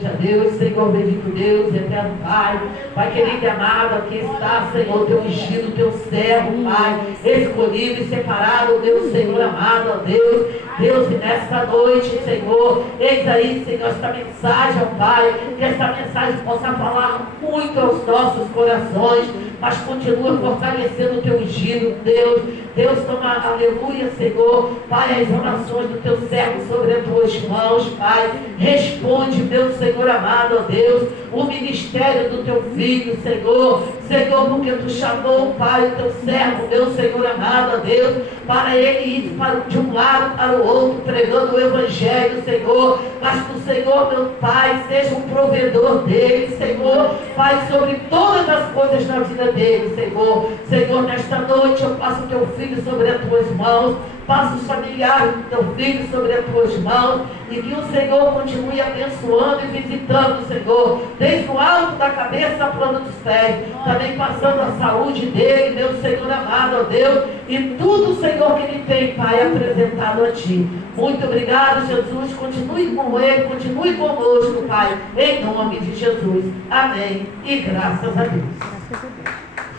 seja Deus, Senhor, bendito Deus, eterno Pai, Pai querido e amado, aqui está, Senhor, teu ungido, teu servo, Pai, escolhido e separado, Deus, Senhor amado, ó Deus, Deus, e nesta noite, Senhor, eis aí, Senhor, esta mensagem, ó Pai, que esta mensagem possa falar muito aos nossos corações, mas continua fortalecendo o teu ungido, Deus. Deus, toma, aleluia, Senhor, Pai, as orações do teu servo sobre as tuas mãos, Pai. Responde, meu Senhor amado, ó Deus, o ministério do teu filho, Senhor. Senhor, porque tu chamou, Pai, o teu servo, meu Senhor amado, ó Deus, para ele ir de um lado para o outro, pregando o evangelho, Senhor. Mas que o Senhor, meu Pai, seja um provedor dele, Senhor, Pai, sobre todas as coisas na vida dele, Senhor. Senhor, nesta noite eu passo o teu filho sobre as tuas mãos, passo os familiares do teu filho sobre as tuas mãos, e que o Senhor continue abençoando e visitando, Senhor, desde o alto da cabeça à planta dos pés, também passando a saúde dele, meu Senhor amado, ó Deus, e tudo, Senhor, que ele tem, Pai, apresentado a Ti. Muito obrigado, Jesus, continue com ele, continue conosco, Pai, em nome de Jesus. Amém, e graças a Deus.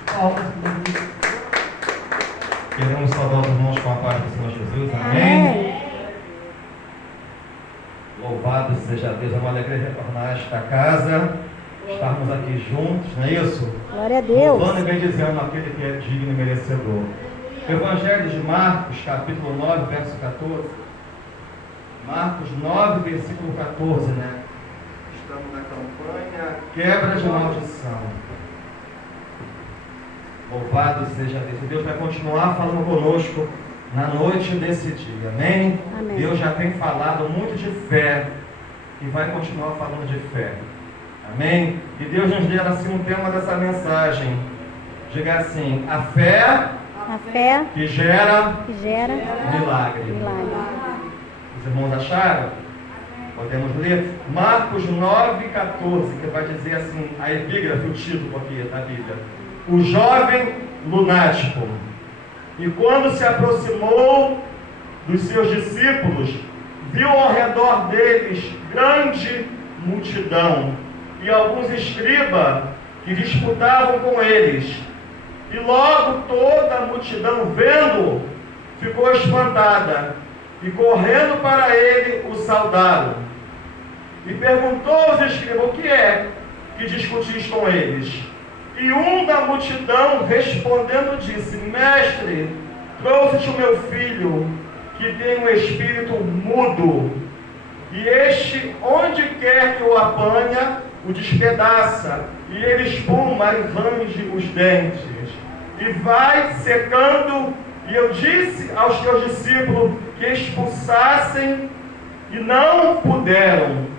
Palmas, queremos saudar os irmãos com a paz do Senhor Jesus. Amém. Louvado seja Deus, é uma alegria retornar a esta casa, estarmos aqui juntos, não é isso? Glória a Deus. Louvando e bendizendo aquele que é digno e merecedor. Evangelho de Marcos, capítulo 9, verso 14. Marcos 9, versículo 14, né? Estamos na campanha Quebra de Maldição. Louvado seja Deus. Deus vai continuar falando conosco na noite desse dia. Amém? Amém. Deus já tem falado muito de fé e vai continuar falando de fé. Amém? E Deus nos deu assim um tema dessa mensagem. Diga assim: a fé que gera milagre. Os irmãos acharam? Podemos ler Marcos 9,14, que vai dizer assim, a epígrafe, o título aqui da Bíblia: o jovem lunático. E quando se aproximou dos seus discípulos, viu ao redor deles grande multidão e alguns escribas que disputavam com eles. E logo toda a multidão, vendo-o, ficou espantada, e correndo para ele o saudaram. E perguntou aos escribas: o que é que discutis com eles? E um da multidão, respondendo, disse: mestre, trouxe-te o meu filho, que tem um espírito mudo, e este, onde quer que o apanha, o despedaça, e ele espuma e range os dentes, e vai secando. E eu disse aos teus discípulos que expulsassem, e não puderam.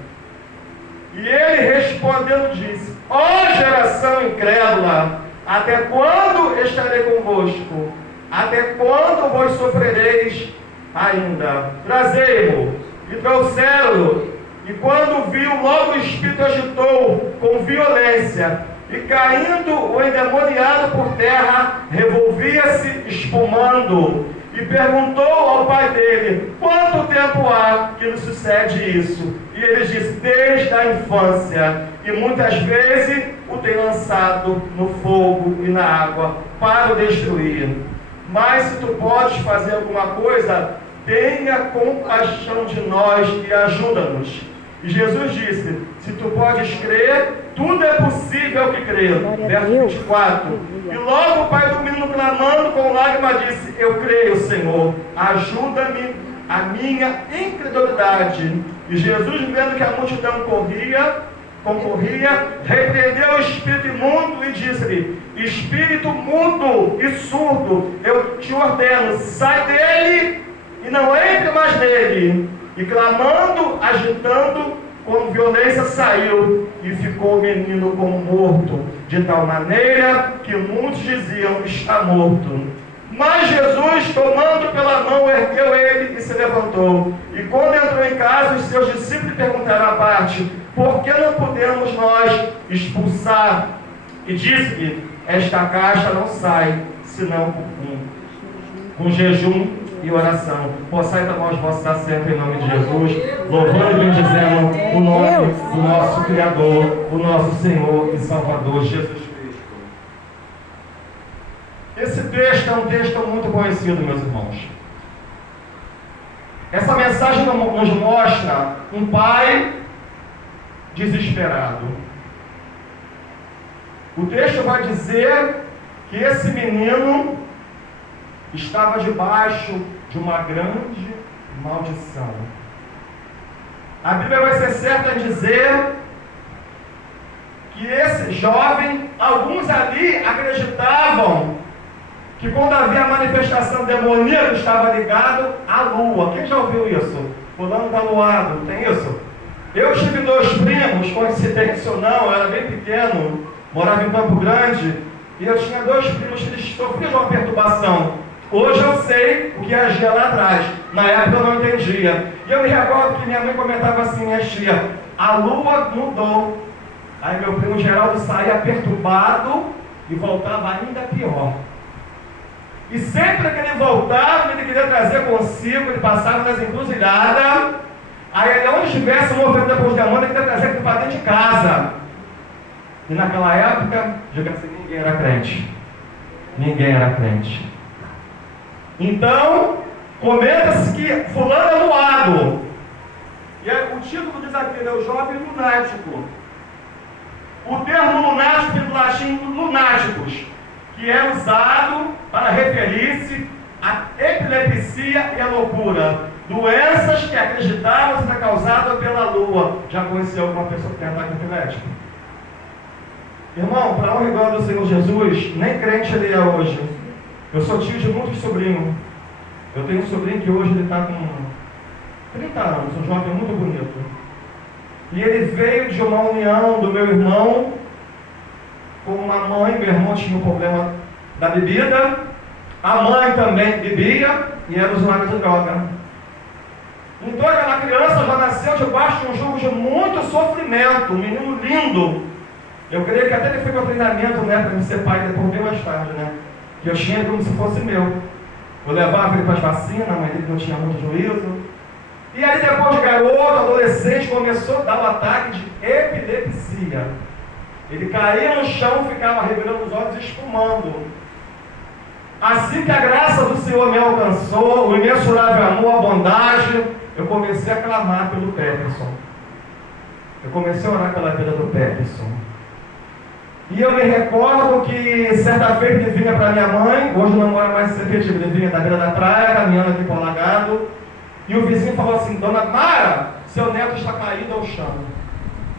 E ele respondendo disse: ó geração incrédula, até quando estarei convosco? Até quando vos sofrereis ainda? Trazei-mo. E trouxeram-no. E quando viu, logo o espírito agitou com violência, e caindo o endemoniado por terra, revolvia-se espumando. E perguntou ao pai dele: quanto tempo há que nos sucede isso? E ele disse: desde a infância, e muitas vezes o tem lançado no fogo e na água para o destruir. Mas se tu podes fazer alguma coisa, tenha compaixão de nós e ajuda-nos. E Jesus disse: se tu podes crer, tudo é possível que crê. Verso 24. E logo o pai do menino, clamando com lágrimas, disse: eu creio, Senhor, ajuda-me a minha incredulidade. E Jesus, vendo que a multidão concorria, repreendeu o espírito imundo e disse-lhe: espírito mudo e surdo, eu te ordeno, sai dele e não entre mais nele. E clamando, agitando, com violência saiu, e ficou o menino como morto, de tal maneira que muitos diziam: está morto. Mas Jesus, tomando pela mão, ergueu ele e se levantou. E quando entrou em casa, os seus discípulos perguntaram à parte: por que não podemos nós expulsar? E disse-lhe: esta casta não sai, senão com jejum e oração. Possai tomar os vossos assentos em nome de Jesus, louvando e bendizendo o nome do nosso Criador, o nosso Senhor e Salvador, Jesus Cristo. Esse texto é um texto muito conhecido, meus irmãos. Essa mensagem nos mostra um pai desesperado. O texto vai dizer que esse menino estava debaixo de uma grande maldição. A Bíblia vai ser certa em dizer que esse jovem, alguns ali acreditavam que quando havia manifestação demoníaca estava ligado à lua. Quem já ouviu isso? Fulano está luado, tem isso? Eu tive 2 primos, coincidência ou não, eu era bem pequeno, morava em Campo Grande, e eu tinha 2 primos que eles sofriam de uma perturbação. Hoje eu sei o que agia lá atrás, na época eu não entendia. E eu me recordo que minha mãe comentava assim, minha tia, a lua mudou. Aí meu primo Geraldo saía perturbado e voltava ainda pior. E sempre que ele voltava, ele queria trazer consigo, ele passava nas encruzilhadas. Aí onde tivesse uma oferta para os demônios, ele queria trazer aquilo para dentro de casa. E naquela época, diga assim, ninguém era crente. Ninguém era crente. Então, comenta-se que fulano é luado. E o título diz aqui, é o jovem lunático. O termo lunático vem do latim lunáticos, que é usado para referir-se à epilepsia e à loucura. Doenças que acreditavam ser causadas pela lua. Já conheceu alguma pessoa que tem ataque epilético? Irmão, para honra e glória do Senhor Jesus, nem crente ele é hoje. Eu sou tio de muitos sobrinhos. Eu tenho um sobrinho que hoje ele está com 30 anos, um jovem muito bonito. E ele veio de uma união do meu irmão com uma mãe. Meu irmão tinha um problema da bebida. A mãe também bebia e era usuária de droga. Então aquela criança já nasceu debaixo de um jugo de muito sofrimento. Um menino lindo. Eu creio que até ele foi para o treinamento, né, para me ser pai depois bem mais tarde, né? Que eu tinha como se fosse meu. Eu levava ele para as vacinas, a mãe dele não tinha muito juízo. E aí depois de garoto, adolescente, começou a dar um ataque de epilepsia. Ele caía no chão, ficava revirando os olhos e espumando. Assim que a graça do Senhor me alcançou, o imensurável amor, a bondade, eu comecei a clamar pelo Peterson. Eu comecei a orar pela vida do Peterson. E eu me recordo que certa feita ele vinha para minha mãe, hoje não mora mais em Sepetiba, ele vinha da beira da praia, caminhando aqui para o alagado, e o vizinho falou assim, Dona Mara, seu neto está caído ao chão.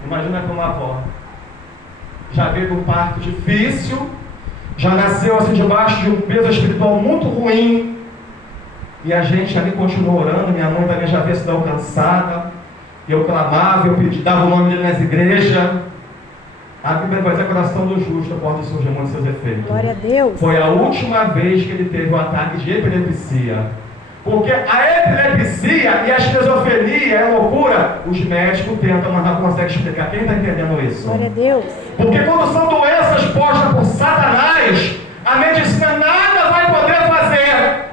Imagina para uma avó. Já veio de um parto difícil, já nasceu assim debaixo de um peso espiritual muito ruim, e a gente ali continuou orando, minha mãe também já havia sido alcançada, e eu clamava, eu dava o nome dele nas igrejas. A Bíblia vai dizer que a oração do justo pode surgir muitos seus efeitos. Glória a Deus. Foi a última vez que ele teve um ataque de epilepsia. Porque a epilepsia e a esquizofrenia e a loucura, os médicos tentam, mas não conseguem explicar. Quem está entendendo isso? Glória a Deus. Porque quando são doenças postas por Satanás, a medicina nada vai poder fazer.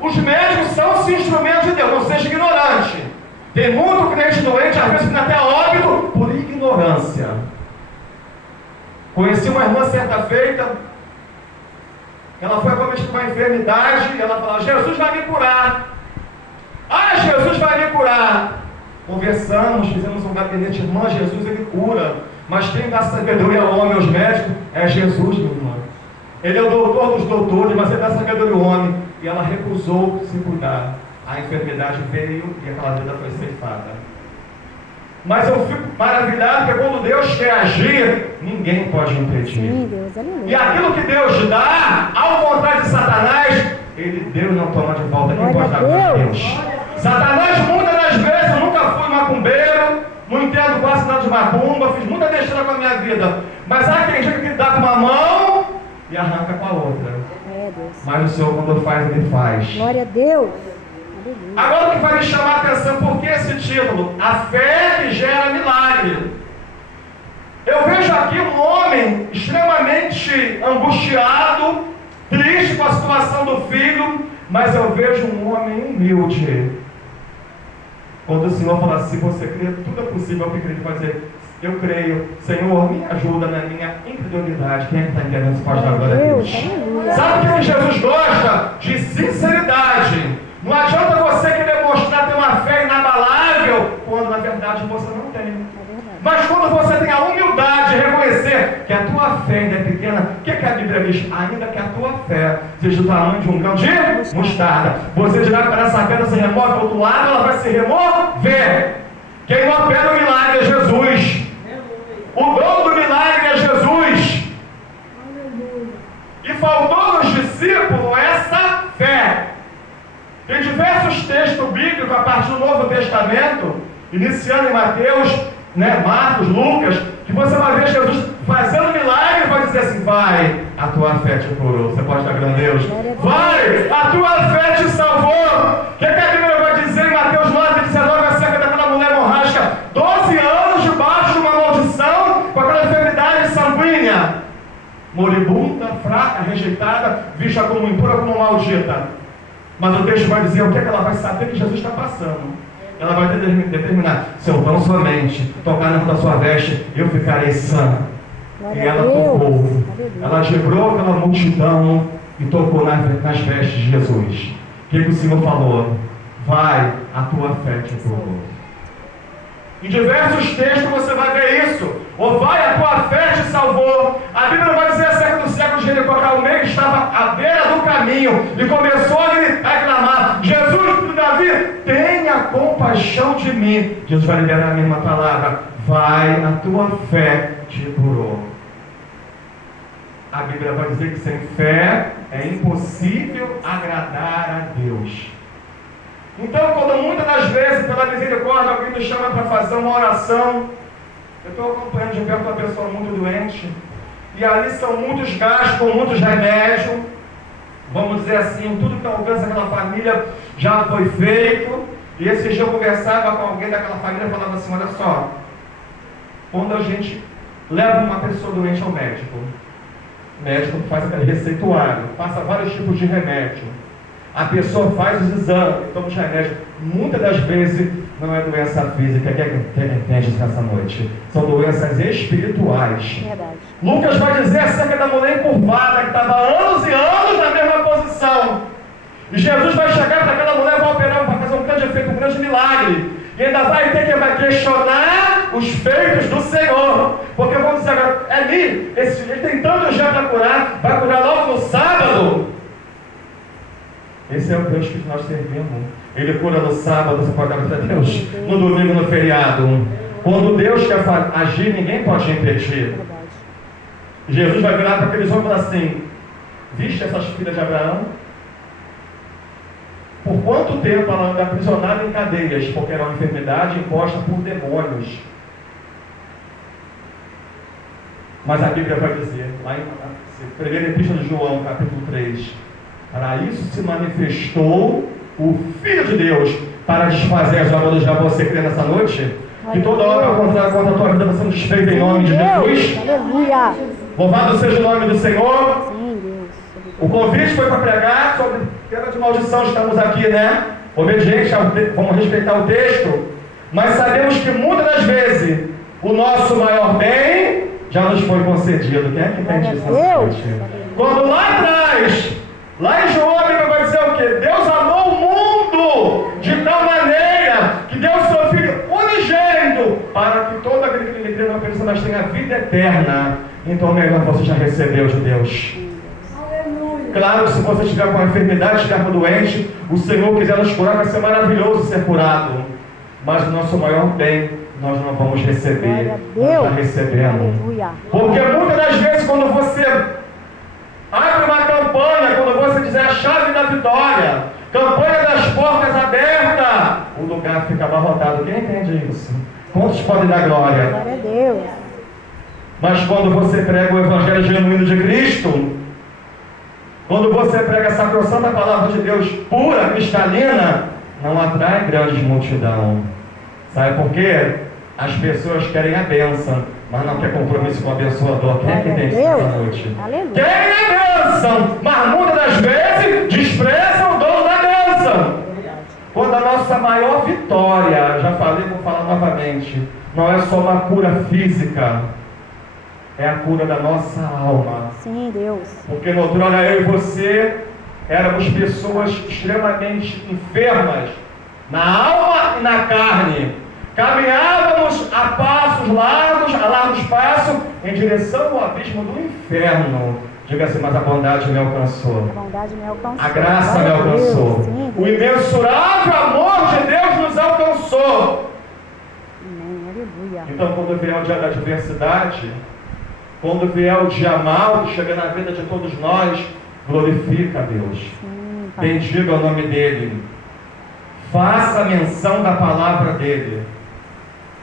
Os médicos são sim instrumentos de Deus, não seja ignorante. Tem muito crente doente, às vezes até óbito, por ignorância. Conheci uma irmã certa feita, ela foi acometida com uma enfermidade, e ela falava, Jesus vai me curar. Ah, Jesus vai me curar. Conversamos, fizemos um gabinete, irmã, Jesus ele cura. Mas quem dá sabedoria ao homem, aos médicos, é Jesus, minha irmã. Ele é o doutor dos doutores, mas ele dá sabedoria ao homem. E ela recusou se cuidar. A enfermidade veio e aquela vida foi ceifada. Mas eu fico maravilhado porque quando Deus quer agir, ninguém pode impedir. Sim, Deus, aleluia. E aquilo que Deus dá, ao contrário de Satanás, ele deu e não toma de volta. Quem pode dar para Deus? Satanás, muitas das vezes, eu nunca fui macumbeiro, não entendo quase nada de macumba, fiz muita besteira com a minha vida. Mas há quem diga que ele dá com uma mão e arranca com a outra. É, Deus. Mas o Senhor, quando faz, ele faz. Glória a Deus. Agora o que vai me chamar a atenção, por que esse título? A fé que gera milagre. Eu vejo aqui um homem extremamente angustiado, triste com a situação do filho, Mas eu vejo um homem humilde. Quando o Senhor fala assim, você crê, tudo é possível, eu acredito, vai dizer, eu creio, Senhor, me ajuda na minha incredulidade. Quem é que está entendendo? Você pode dar glória a Deus. Sabe o que Jesus gosta? De sinceridade. Não adianta você querer mostrar ter uma fé inabalável, quando na verdade você não tem. Mas quando você tem a humildade de reconhecer que a tua fé ainda é pequena, o que a Bíblia diz? Ainda que a tua fé seja do tamanho de um grão de mostarda, você dirá para essa pedra se remove do outro lado, ela vai se remover. Quem opera o milagre é Jesus. O dono do milagre é Jesus. E faltou nos discípulos essa fé. Tem diversos textos bíblicos a partir do Novo Testamento, iniciando em Mateus, Marcos, Lucas, que você vai ver Jesus fazendo milagre e vai dizer assim, vai, a tua fé te curou. Você pode dar glória a Deus? Vai, a tua fé te salvou. O que a Bíblia vai dizer em Mateus 9:19 acerca daquela mulher hemorrágica? 12 anos debaixo de uma maldição, com aquela enfermidade sanguínea, moribunda, fraca, rejeitada, vista como impura, como maldita. Mas o texto vai dizer o que ela vai saber que Jesus está passando. Ela vai determinar, se eu tão somente tocar na da sua veste, eu ficarei sã. E ela tocou. Ela quebrou aquela multidão e tocou nas vestes de Jesus. O que o Senhor falou? Vai, a tua fé te curou. Em diversos textos você vai ver isso. Ou vai, a tua fé te salvou. A Bíblia vai dizer acerca do cego de Jericó, Calmeiro estava à beira do caminho e começou a gritar, a clamar, Jesus, filho de Davi, tenha compaixão de mim. Jesus vai liberar a mesma palavra. Vai, a tua fé te curou. A Bíblia vai dizer que sem fé é impossível agradar a Deus. Então, quando muitas das vezes, pela misericórdia, alguém me chama para fazer uma oração, eu estou acompanhando de perto uma pessoa muito doente, e ali são muitos gastos, com muitos remédios, vamos dizer assim, tudo que alcança aquela família já foi feito, e esse dia eu conversava com alguém daquela família e falava assim, olha só, quando a gente leva uma pessoa doente ao médico, o médico faz aquele receituário, passa vários tipos de remédio, a pessoa faz os exames, toma os remédios. Muitas das vezes não é doença física, que entende nessa noite. São doenças espirituais. Verdade. Lucas vai dizer acerca da mulher encurvada, que estava anos e anos na mesma posição. E Jesus vai chegar para aquela mulher, vai operar, vai fazer um grande efeito, um grande milagre. E ainda vai ter que questionar os feitos do Senhor. Porque vamos dizer agora, ele tem tanto já para curar, vai curar logo no sábado. Esse é o Deus que nós servimos. Ele cura no sábado, você pode dar para Deus? No domingo, no feriado. Quando Deus quer agir, ninguém pode impedir. Jesus vai virar para aqueles homens e falar assim, viste essas filhas de Abraão? Por quanto tempo ela anda aprisionada em cadeias? Porque era uma enfermidade imposta por demônios. Mas a Bíblia vai dizer, lá em 1ª Epístola de João, capítulo 3, para isso se manifestou o Filho de Deus, para desfazer as obras do diabo. Você crê nessa noite? Que toda obra contra a tua vida está sendo desfeita em nome de Jesus. Aleluia. Louvado seja o nome do Senhor. Sim, Deus. O convite foi para pregar sobre pena de maldição. Estamos aqui, obedientes, vamos respeitar o texto. Mas sabemos que muitas das vezes o nosso maior bem já nos foi concedido. Quem é que entende isso nessa noite? Quando lá atrás, lá em João, a Bíblia vai dizer o quê? Deus amou o mundo de tal maneira que deu o seu Filho unigênito para que todo aquele que lhe crê não pereça, mas tenha vida eterna. Então melhor você já recebeu de Deus. Aleluia. Claro que se você estiver com uma enfermidade, estiver doente, o Senhor quiser nos curar, vai ser maravilhoso ser curado. Mas o nosso maior bem nós não vamos receber. Nós já recebemos. Aleluia. Porque muitas das vezes quando você abre uma campanha, quando você dizer a chave da vitória, campanha das portas abertas, o lugar fica abarrotado. Quem entende isso? Quantos podem dar glória? Glória a Deus. Mas quando você prega o Evangelho genuíno de Cristo, quando você prega a sacrossanta palavra de Deus pura, cristalina, não atrai grande multidão. Sabe por quê? As pessoas querem a bênção, mas não quer compromisso com o abençoador. Quem é que tem isso nessa noite? Aleluia. Querem a bênção, mas muitas das vezes desprezam o dono da Quando a nossa maior vitória, já falei, vou falar novamente, não é só uma cura física, é a cura da nossa alma. Sim, Deus. Porque no outro ano eu e você éramos pessoas extremamente enfermas, na alma e na carne. Caminhávamos a passos largos, a largos passos, em direção ao abismo do inferno. Diga assim, mas a bondade me alcançou. A bondade me alcançou. A graça me Glória a Deus. alcançou. Sim, O imensurável amor de Deus nos alcançou. amém, aleluia. Então, quando vier o dia da adversidade, quando vier o dia mau que chega na vida de todos nós, glorifica a Deus. Sim, Pai. Bendiga o nome dEle. Faça menção da palavra dEle.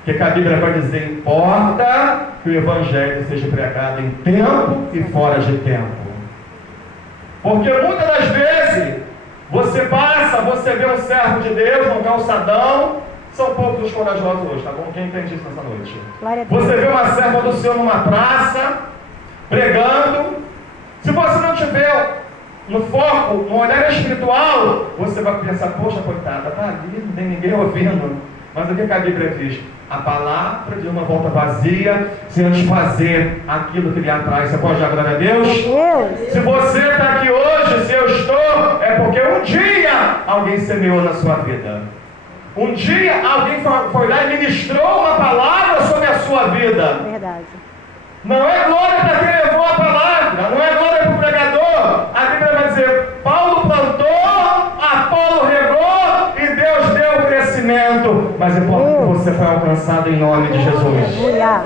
Que a Bíblia vai dizer, importa que o Evangelho seja pregado em tempo e fora de tempo. Porque muitas das vezes, você passa, você vê um servo de Deus, um calçadão, são poucos os corajosos hoje, tá bom? Quem entende isso nessa noite? Glória a Deus. Você vê uma serva do Senhor numa praça, pregando. Se você não tiver no foco, no olhar espiritual, você vai pensar, poxa, coitada, tá ali, não tem ninguém ouvindo. Mas o que a Bíblia diz? A palavra de uma volta vazia, se antes fazer aquilo que lhe atrai. Você pode dar glória a Deus? Deus. Se você está aqui hoje, se eu estou, é porque um dia alguém semeou na sua vida. Um dia alguém foi lá e ministrou uma palavra sobre a sua vida. Verdade. Não é glória para quem levou a palavra, não é glória para o pregador. A Bíblia vai dizer, Paulo plantou, Apolo regou e Deus deu o crescimento. Mas importa que você foi alcançado em nome de Jesus. Aleluia.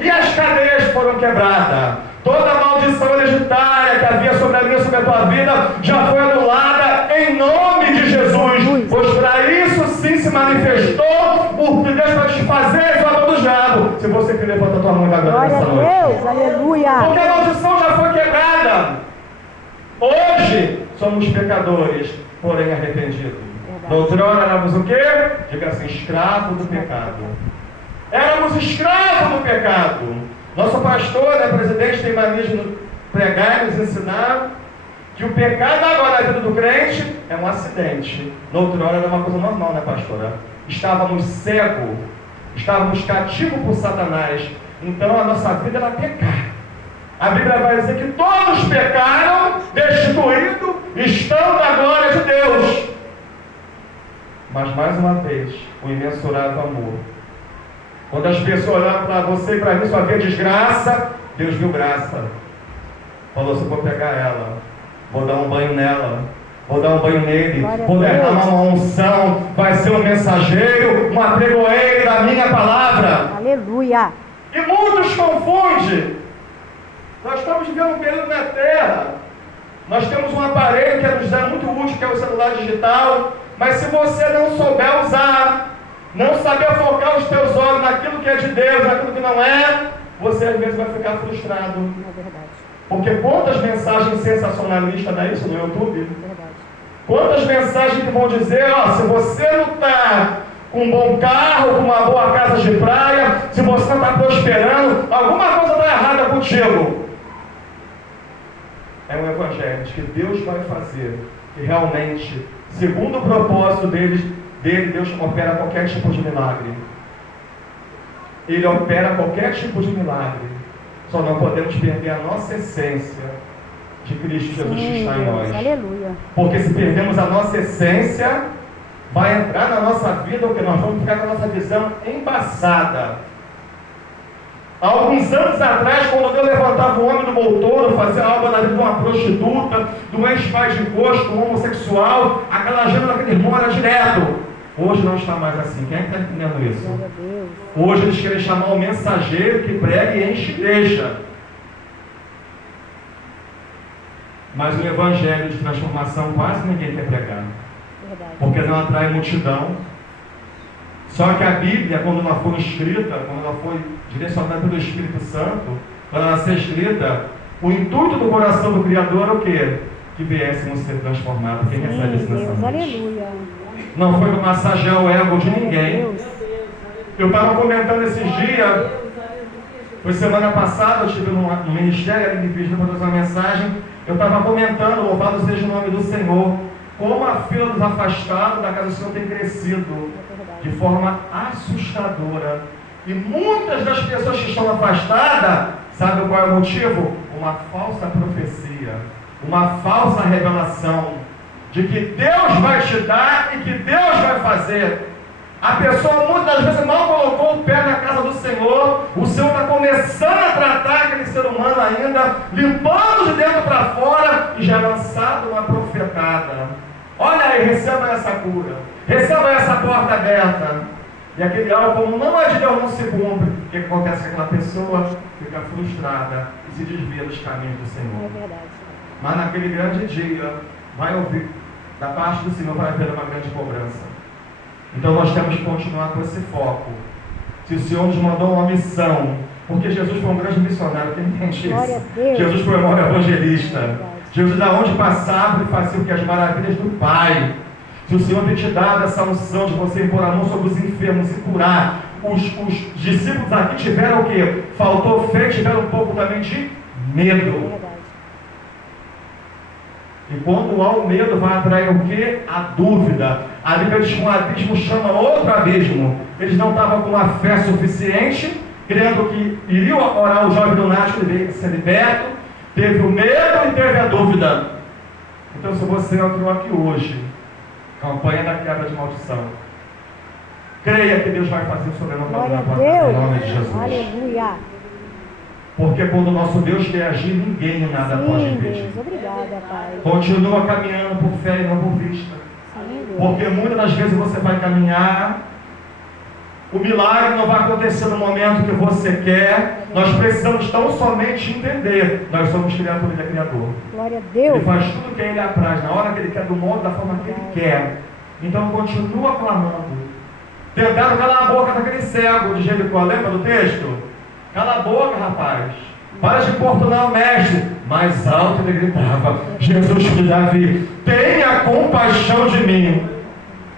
E as cadeias foram quebradas. Toda a maldição hereditária que havia sobre a minha, sobre a tua vida, já foi anulada em nome de Jesus. Pois para isso sim se manifestou o que Deus vai te fazer, o amor do diabo. Se você que levanta a tua mão agora Glória nessa a noite. Deus. Aleluia. Porque a maldição já foi quebrada. Hoje somos pecadores, porém arrependidos. Outrora éramos o quê? Diga assim, escravo do pecado. Éramos escravos do pecado. Nosso pastor, presidente, tem mania de pregar e nos ensinar que o pecado agora na vida do crente é um acidente. Outrora era uma coisa normal, pastora? Estávamos cegos, estávamos cativos por Satanás. Então a nossa vida era pecar. A Bíblia vai dizer que todos pecaram, destituídos, estão na glória de Deus. Mas mais uma vez, o imensurável amor. Quando as pessoas olharam para você e para mim, só havia desgraça, Deus viu graça. Falou assim, vou pegar ela, vou dar um banho nela, vou dar um banho nele, vou derramar uma unção, vai ser um mensageiro, uma pregoeira da minha palavra. Aleluia. E muitos confundem. Nós estamos vivendo um período na Terra. Nós temos um aparelho que nos é muito útil, que é o celular digital. Mas se você não souber usar, não saber focar os teus olhos naquilo que é de Deus, naquilo que não é, você às vezes vai ficar frustrado. É verdade. Porque quantas mensagens sensacionalistas dá isso no YouTube? Verdade. Quantas mensagens que vão dizer, se você não está com um bom carro, com uma boa casa de praia, se você não está prosperando, alguma coisa está errada contigo. É um evangelho que Deus vai fazer, que realmente, segundo o propósito dele, Deus opera qualquer tipo de milagre. Ele opera qualquer tipo de milagre. Só não podemos perder a nossa essência de Cristo Jesus que está em nós. Aleluia. Porque se perdemos a nossa essência, vai entrar na nossa vida o que nós vamos ficar com a nossa visão embaçada. Há alguns anos atrás, quando Deus levantava o homem do motor, fazia algo na vida de uma prostituta, de um ex-pai de encosto, de um homossexual, aquela agenda daquele irmão era direto. Hoje não está mais assim. Quem está entendendo isso? Glória a Deus. Hoje eles querem chamar o mensageiro que prega e enche igreja. Mas o evangelho de transformação quase ninguém quer pregar. Verdade. Porque não atrai multidão. Só que a Bíblia, quando ela foi escrita, quando ela foi direcionada pelo Espírito Santo, quando ela ser escrita, o intuito do coração do Criador era o quê? Que viéssemos ser transformados. Quem recebe isso nessa Deus, noite? aleluia. Não foi para massagear o ego de ninguém. Deus. Eu estava comentando esses dias, foi semana passada, eu estive no ministério, ele me pediu para fazer uma mensagem, eu estava comentando, louvado seja o nome do Senhor, como a fila dos afastados da casa do Senhor tem crescido de forma assustadora. E muitas das pessoas que estão afastadas, sabe qual é o motivo? Uma falsa profecia, uma falsa revelação de que Deus vai te dar e que Deus vai fazer. A pessoa muitas vezes mal colocou o pé na casa do Senhor, o Senhor está começando a tratar aquele ser humano ainda, limpando de dentro para fora e já é lançado uma profetada. Olha aí, receba essa cura, receba essa porta aberta. E aquele algo, como não é de Deus, não se cumpre. O que acontece com aquela pessoa? Fica frustrada e se desvia dos caminhos do Senhor. É verdade. Mas naquele grande dia, vai ouvir da parte do Senhor, vai haver uma grande cobrança. Então nós temos que continuar com esse foco. Se o Senhor nos mandou uma missão, porque Jesus foi um grande missionário, quem entende Glória isso? a Deus. Jesus foi um maior evangelista. Verdade. Jesus, da onde passava, ele fazia o que? As maravilhas do Pai. Se o Senhor tem te dado essa unção de você impor a mão sobre os enfermos e curar, os discípulos aqui tiveram o quê? Faltou fé, tiveram um pouco também de medo. Verdade. E quando há o medo, vai atrair o quê? A dúvida. A Bíblia diz que um abismo chama outro abismo. Eles não estavam com uma fé suficiente, crendo que iriam orar o jovem lunático, ele veio ser liberto, teve o medo e teve a dúvida. Então, se você entrou aqui hoje, campanha da quebra de maldição, creia que Deus vai fazer o sobrenatural Glória na a tua casa, em nome de Deus. Jesus. Aleluia. Porque quando o nosso Deus quer agir, ninguém e nada pode Sim, impedir. Deus. Obrigada, Pai. Continua caminhando por fé e não por vista. Sim, Deus. Porque muitas das vezes você vai caminhar, o milagre não vai acontecer no momento que você quer. Nós precisamos tão somente entender: nós somos criaturas do Criador. Glória a Deus. Ele faz tudo o que Ele apraz, na hora que Ele quer, do modo, da forma que Ele quer. Então continua clamando. Tentaram calar a boca daquele cego de Jericó, lembra do texto? Cala a boca, rapaz. Para de importunar o mestre. Mais alto ele gritava: Jesus de Davi, tenha compaixão de mim.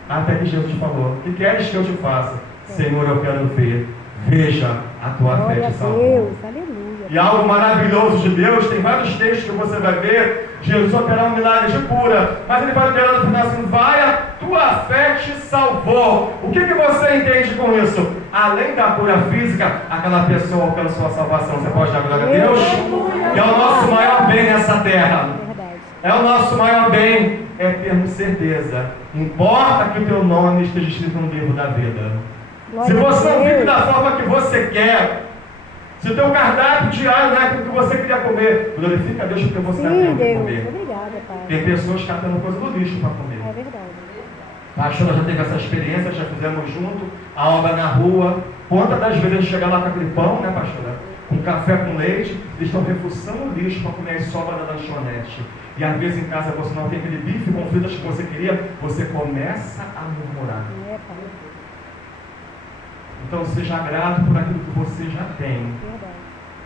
Até que Jesus falou: o que queres que eu te faça? Senhor, eu quero ver. Veja, a tua fé Glória a te salvou. Deus. Aleluia. E algo maravilhoso de Deus, tem vários textos que você vai ver, Jesus operar um milagre de cura, mas ele vai operar no final assim: vai, a tua fé te salvou. O que você entende com isso? Além da cura física, aquela pessoa alcançou a salvação. Você pode dar glória a Deus? Que é o nosso maior bem nessa terra. Verdade. É o nosso maior bem, é termos certeza. Importa que o teu nome esteja escrito no livro da vida. Se Glória você a não vive Deus. da forma que você quer, se o teu cardápio diário não é aquilo que você queria comer, glorifica a Deus porque você tem Sim, o que Deus. comer. Obrigada, Pai. Tem pessoas catando coisa do lixo para comer. É verdade. A pastora já teve essa experiência, já fizemos junto a obra na rua. Quantas das vezes a gente chega lá com aquele pão, né, pastora? Com café com leite, eles estão refuçando o lixo para comer as sobras da lanchonete. E às vezes em casa você não tem aquele bife com fritas que você queria, você começa a murmurar. É, Pai. Então seja grato por aquilo que você já tem. Verdade.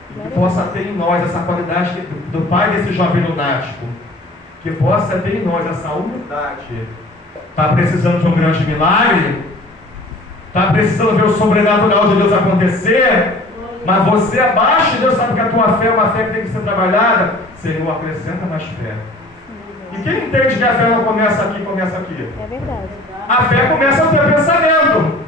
Que Glória a possa Deus. ter em nós essa qualidade do pai desse jovem lunático. Que possa ter em nós essa humildade. Está precisando de um grande milagre? Está precisando ver o sobrenatural de Deus acontecer? Mas você abaixo de Deus sabe que a tua fé é uma fé que tem que ser trabalhada. Senhor, acrescenta mais fé. E quem entende que a fé não começa aqui, começa aqui? É verdade. A fé começa no teu pensamento.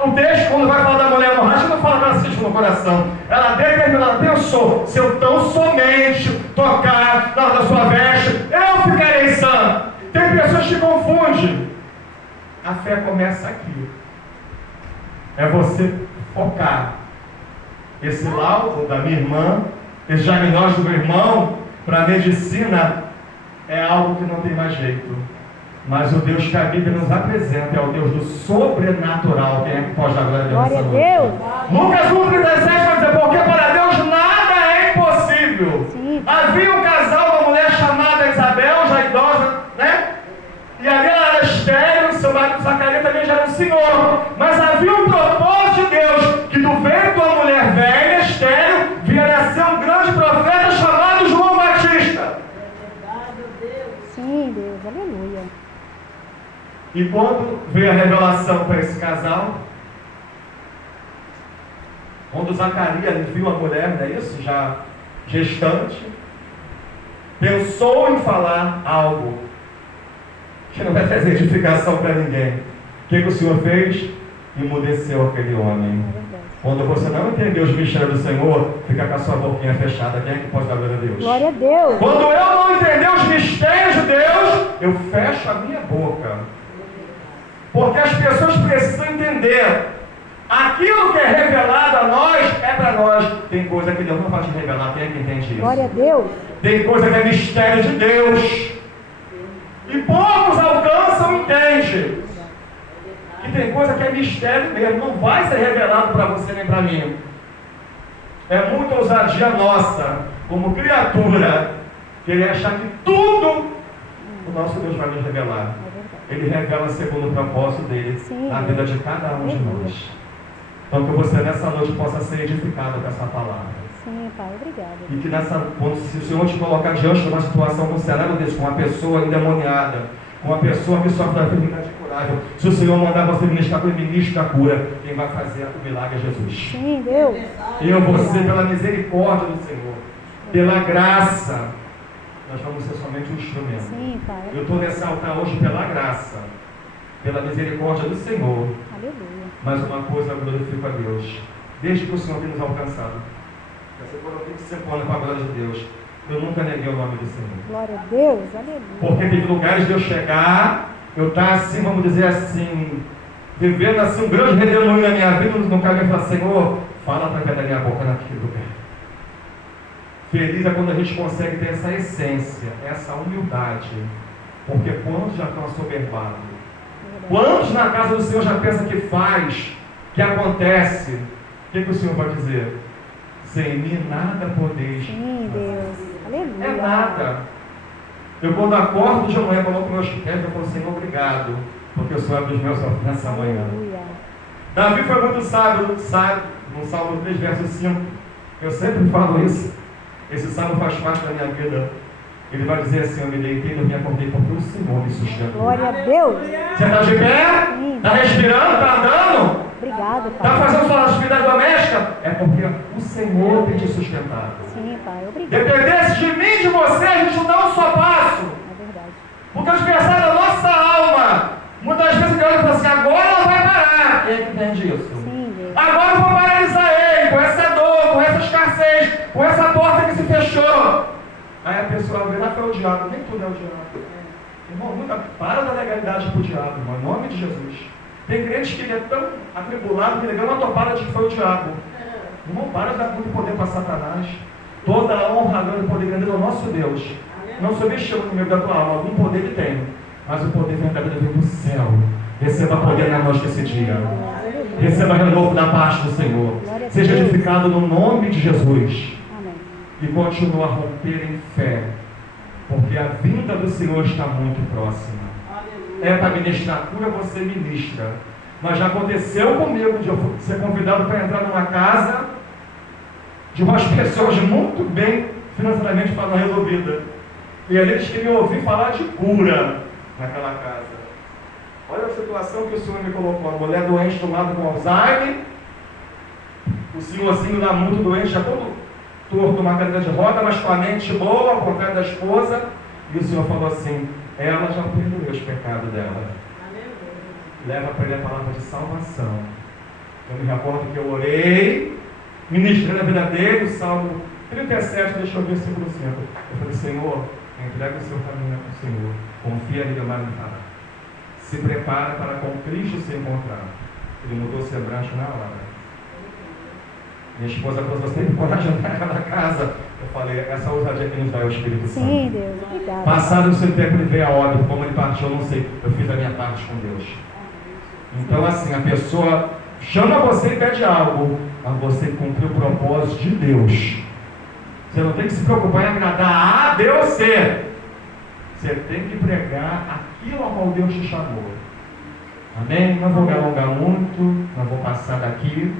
O texto, quando vai falar da mulher hemorrágica, não fala que ela sentiu no coração. Ela determinada pensou: se eu tão somente tocar na hora da sua veste, eu ficarei sã. Tem pessoas que confundem. A fé começa aqui. É você focar. Esse laudo da minha irmã, esse diagnóstico do meu irmão, para a medicina, é algo que não tem mais jeito. Mas o Deus que a Bíblia nos apresenta é o Deus do sobrenatural. Quem é que pode dar glória a Deus Glória a nessa noite? Deus. Lucas 1,37 vai dizer: porque para Deus nada é impossível. Sim. Havia um casal, uma mulher chamada Isabel, já idosa, né? E ali ela era estéril, seu marido Zacarias também já era um senhor. Mas havia um propósito de Deus, que do ventre de uma mulher velha, estéril, viria a ser um grande profeta chamado João Batista. Sim, Deus. Aleluia. E quando veio a revelação para esse casal, quando Zacarias viu a mulher, não é isso? Já gestante, pensou em falar algo. que não vai trazer edificação para ninguém. O que o Senhor fez? Emudeceu aquele homem. Quando você não entender os mistérios do Senhor, fica com a sua boquinha fechada. Quem é que pode dar glória a Deus? Glória a Deus. Quando eu não entender os mistérios de Deus, eu fecho a minha boca. Porque as pessoas precisam entender. Aquilo que é revelado a nós, é para nós. Tem coisa que Deus não vai te revelar. Quem é que entende isso? Glória a Deus. Tem coisa que é mistério de Deus. E poucos alcançam e entendem. Que tem coisa que é mistério mesmo. Não vai ser revelado para você nem para mim. É muita ousadia nossa, como criatura, querer achar que tudo o nosso Deus vai nos revelar. Ele revela segundo o propósito dele. Sim. Na vida de cada um de nós. Então que você nessa noite possa ser edificado com essa palavra. Sim, Pai, obrigada. E que se o Senhor te colocar diante de uma situação com um cenário desse, com uma pessoa endemoniada, com uma pessoa que sofre da enfermidade incurável, se o Senhor mandar você ministrar para o ministro da cura, quem vai fazer o milagre é Jesus. Sim, Deus. Eu, você, pela misericórdia do Senhor, pela graça, nós vamos ser somente um instrumento. Sim, Pai. Eu estou nesse altar hoje pela graça, pela misericórdia do Senhor. Aleluia. Mais uma coisa, eu glorifico a Deus. Desde que o Senhor tem nos alcançado. Você foram 25 anos com a glória de Deus. Eu nunca neguei o nome do Senhor. Glória a Deus. Aleluia. Porque teve lugares de eu chegar, eu estar assim, vamos dizer assim, vivendo assim um grande redemoinho na minha vida, no caminho e falar, Senhor, fala através da minha boca naquele lugar. Feliz é quando a gente consegue ter essa essência, essa humildade. Porque quantos já estão assoberbados? Quantos na casa do Senhor já pensa que faz, que acontece? O que o Senhor vai dizer? Sem mim nada podeis. Sim, Deus. Aleluia. É nada. Eu quando acordo de manhã, coloco meus pés, eu falo, Senhor, obrigado, porque o Senhor abre os meus olhos nessa manhã. Aleluia. Davi foi muito sábio, no Salmo 3, verso 5. Eu sempre falo isso. Esse salmo faz parte da minha vida. Ele vai dizer assim, eu me deitei e me acordei porque o Senhor me sustentou. Glória a Deus. Você está de pé? Sim. Está respirando? Está andando? Obrigado, Está Pai. fazendo suas atividades domésticas? É porque o Senhor tem te sustentado. Sim, Pai. Obrigado. Dependesse de mim e de você, a gente não dá um só passo. É verdade. Porque o adversário da nossa alma, muitas vezes ele olha e fala assim, agora não vai parar. Quem é que entende isso? Sim, Deus. Agora eu vou paralisar ele, com essa dor, com essa escassez, com essa porta que se fechou. Aí a pessoa vê, lá foi o diabo, nem tudo é o diabo. Irmão, para da legalidade para o diabo, irmão, em nome de Jesus. Tem crente que ele é tão atribulado que ele ganha uma topada de que foi o diabo. Irmão, para de dar muito poder para Satanás. Toda a honra, glória e poder grande ao nosso Deus. Não subestima no meio da tua alma, algum poder ele tem. Mas o poder verdadeiro vem do céu. Receba poder na noite desse dia. Receba renovo da parte do Senhor. Seja edificado no nome de Jesus. Amém. E continua a romper em fé. Porque a vinda do Senhor está muito próxima. É para ministrar cura, você ministra. Mas já aconteceu comigo de eu ser convidado para entrar numa casa de umas pessoas muito bem financeiramente falando resolvida. E ali eles queriam ouvir falar de cura naquela casa. Olha a situação que o Senhor me colocou. A mulher doente do lado com Alzheimer, o senhorzinho lá muito doente, já todo torto, uma cadeira de roda, mas com a mente boa, ao contrário da esposa. E o Senhor falou assim, ela já perdoou os pecados dela. Leva para ele a palavra de salvação. Eu me recordo que eu orei, ministrando a vida dele, o Salmo 37, deixa eu ver o versículo 5. Eu falei, Senhor, entrega o seu caminho para o Senhor, confia nele, mais me fará. Se prepara para com Cristo se encontrar. Ele mudou o semblante na hora. Minha esposa falou, você tem coragem de entrar naquela casa? Eu falei, essa ousadia que nos dá é o Espírito Santo. Sim, Deus. Obrigado. Passado o seu tempo ele veio a óbito, como ele partiu, eu não sei. Eu fiz a minha parte com Deus. Então assim, a pessoa chama você e pede algo, mas você cumpriu o propósito de Deus. Você não tem que se preocupar em agradar A, B ou C. Você tem que pregar aquilo ao qual Deus te chamou. Amém? Não vou me alongar muito, não vou passar daqui.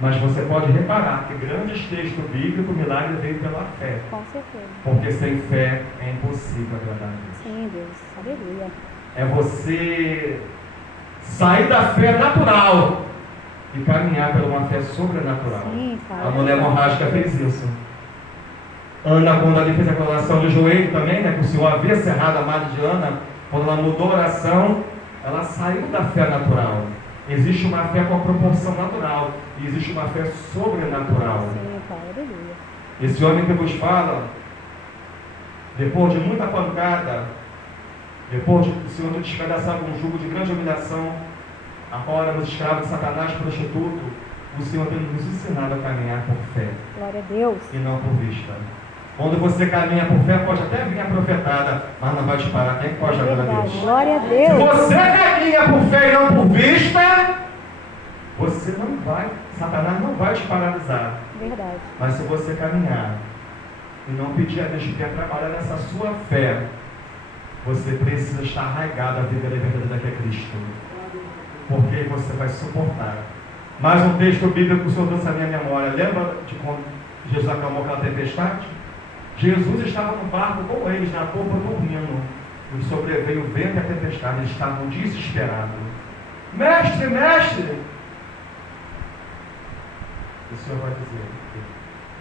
Mas você pode reparar que grandes textos bíblicos, o milagre veio pela fé. Com certeza. Porque sem fé é impossível agradar a Deus. Sim, Deus. Aleluia. É você sair da fé natural e caminhar por uma fé sobrenatural. Sim, Pai. A mulher hemorrágica fez isso. Ana, quando ali fez a colação do joelho também, né, que o Senhor havia cerrado a madre de Ana, Quando ela mudou a oração, ela saiu da fé natural. Existe uma fé com a proporção natural e existe uma fé sobrenatural. Sim, Pai, aleluia. Esse homem que vos fala, depois de muita pancada, depois de o Senhor nos despedaçar com um jugo de grande humilhação, a qual éramos escravos de Satanás, prostituto, o Senhor tem nos ensinado a caminhar por fé Glória a Deus. e não por vista. Quando você caminha por fé, pode até vir a profetada, mas não vai te parar. Quem pode agora a Verdade. Deus? Glória a Se Deus. você caminha por fé e não por vista, você não vai, Satanás não vai te paralisar. Verdade. Mas se você caminhar e não pedir a Deus que quer trabalhar nessa sua fé, você precisa estar arraigado à vida verdadeira que é Cristo. Porque você vai suportar. Mais um texto bíblico que o Senhor trouxe à minha memória. Lembra de quando Jesus acalmou aquela tempestade? Jesus estava no barco com eles, na polpa dormindo. E sobreveio o vento e a tempestade. Eles estavam desesperados. Mestre, mestre! O Senhor vai dizer: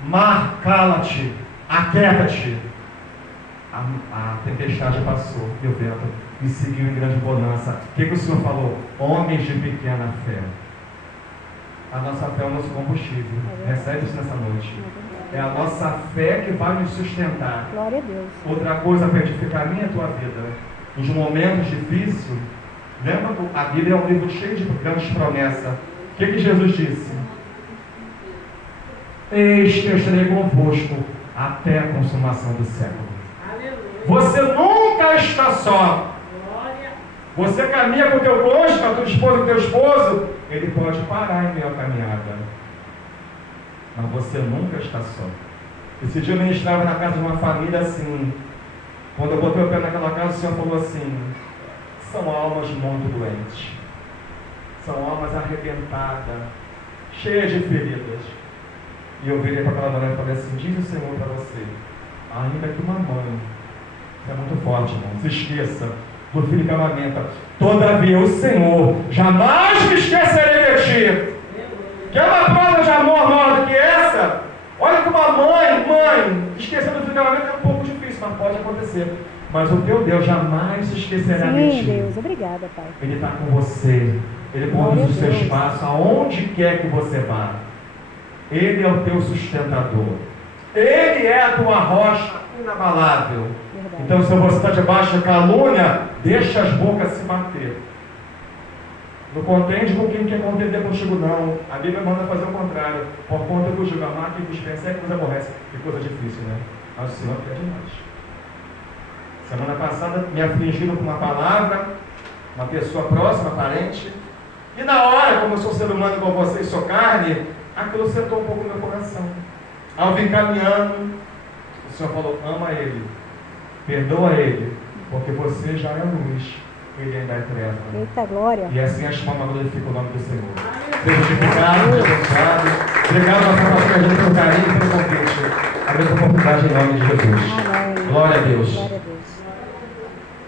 mar, cala-te, aquieta-te. A tempestade passou e o vento e seguiu em grande bonança. O que o Senhor falou? Homens de pequena fé. A nossa fé é o nosso combustível. Recebe isso nessa noite. É a nossa fé que vai nos sustentar. Glória a Deus. Outra coisa para edificar a minha e a tua vida. Nos momentos difíceis, lembra que a Bíblia é um livro cheio de grandes promessas. O que Jesus disse? Eis que eu estarei convosco até a consumação do século. Você nunca está só. Você caminha com o teu cônjuge, com a tua esposa, com o teu esposo, ele pode parar em meio à caminhada. Mas você nunca está só. Esse dia eu ministrava na casa de uma família assim. Quando eu botei o pé naquela casa, o Senhor falou assim: são almas muito doentes. São almas arrebentadas, cheias de feridas. E eu virei para aquela mulher e falei assim: diz o Senhor para você, ainda que uma mãe, isso é muito forte, irmão, se esqueça do filho que amamenta, todavia o Senhor jamais me esquecerei de ti. Quer uma prova de amor maior do que essa? Olha que uma mãe, esquecer do filho que amamenta é um pouco difícil, mas pode acontecer. Mas o teu Deus jamais se esquecerá de ti. Sim, Deus. Obrigada, Pai. Ele está com você. Ele conduz os seus passos aonde quer que você vá. Ele é o teu sustentador. Ele é a tua rocha inabalável. Verdade. Então, se você está debaixo de calúnia, deixa as bocas se bater. Não contende com quem quer contender contigo, não. A Bíblia manda fazer o contrário. Por conta vos julga, amar quem vos persegue, vos aborrece. Que coisa difícil, né? Mas o Senhor quer demais. Semana passada me afligiram com uma palavra, uma pessoa próxima, parente, e na hora, como eu sou ser humano como você e sou carne, aquilo sentou um pouco no meu coração. Ao vir caminhando, o Senhor falou: ama ele, perdoa ele, porque você já é luz, ele ainda é treva. Eita glória. E assim a chama glorifica o nome do Senhor. Seja edificado, seja abençoado. Obrigado, nossa pastora, pelo carinho e pelo convite. A mesma oportunidade em nome de Jesus. Amém. Glória a Deus. Glória a